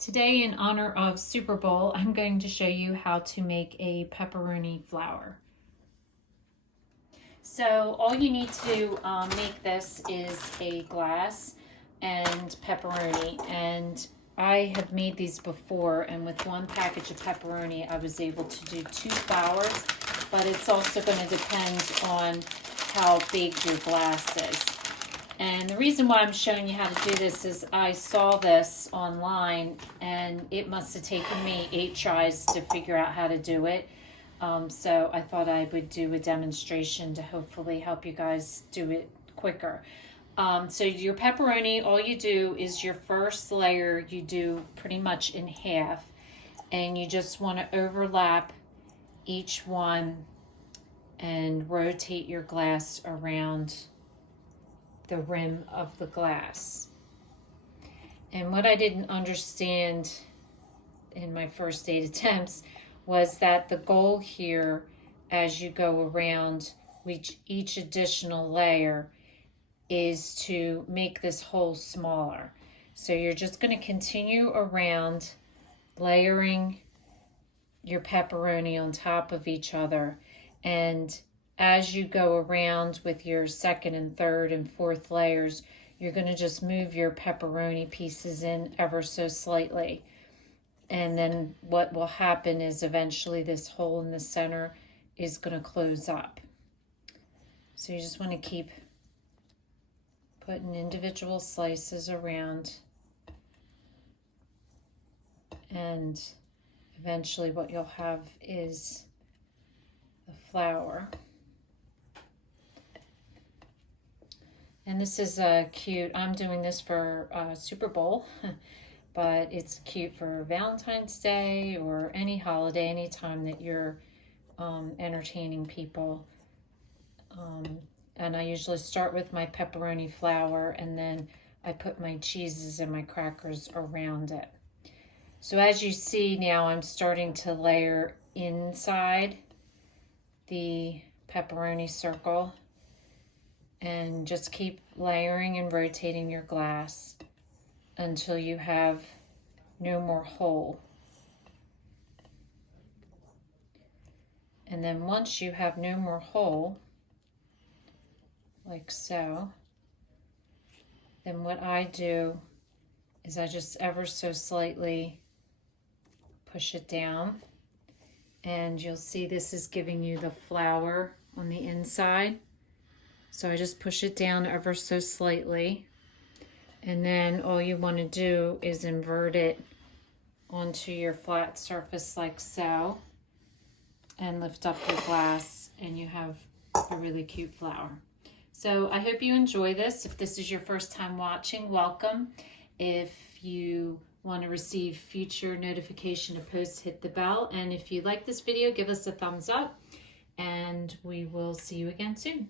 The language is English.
Today, in honor of Super Bowl, I'm going to show you how to make a pepperoni flower. So all you need to make this is a glass and pepperoni, and I have made these before, and with one package of pepperoni I was able to do 2 flowers, but it's also going to depend on how big your glass is. And the reason why I'm showing you how to do this is I saw this online and it must have taken me 8 tries to figure out how to do it. So I thought I would do a demonstration to hopefully help you guys do it quicker. So your pepperoni, all you do is your first layer you do pretty much in half, and you just want to overlap each one and rotate your glass around the rim of the glass. And what I didn't understand in my first 8 attempts was that the goal here, as you go around with each additional layer, is to make this hole smaller. So you're just going to continue around layering your pepperoni on top of each other, and as you go around with your second and third and fourth layers, you're going to just move your pepperoni pieces in ever so slightly. And then what will happen is eventually this hole in the center is going to close up. So you just want to keep putting individual slices around, and eventually what you'll have is the flower. And this is cute. I'm doing this for Super Bowl, but it's cute for Valentine's Day or any holiday, anytime that you're entertaining people. And I usually start with my pepperoni flower, and then I put my cheeses and my crackers around it. So as you see now, I'm starting to layer inside the pepperoni circle, and just keep layering and rotating your glass until you have no more hole. And then once you have no more hole, like so, then what I do is I just ever so slightly push it down, and you'll see this is giving you the flower on the inside. So I just push it down ever so slightly, and then all you want to do is invert it onto your flat surface like so, and lift up your glass, and you have a really cute flower. So I hope you enjoy this. If this is your first time watching, welcome. If you want to receive future notification of posts, hit the bell. And if you like this video, give us a thumbs up, and we will see you again soon.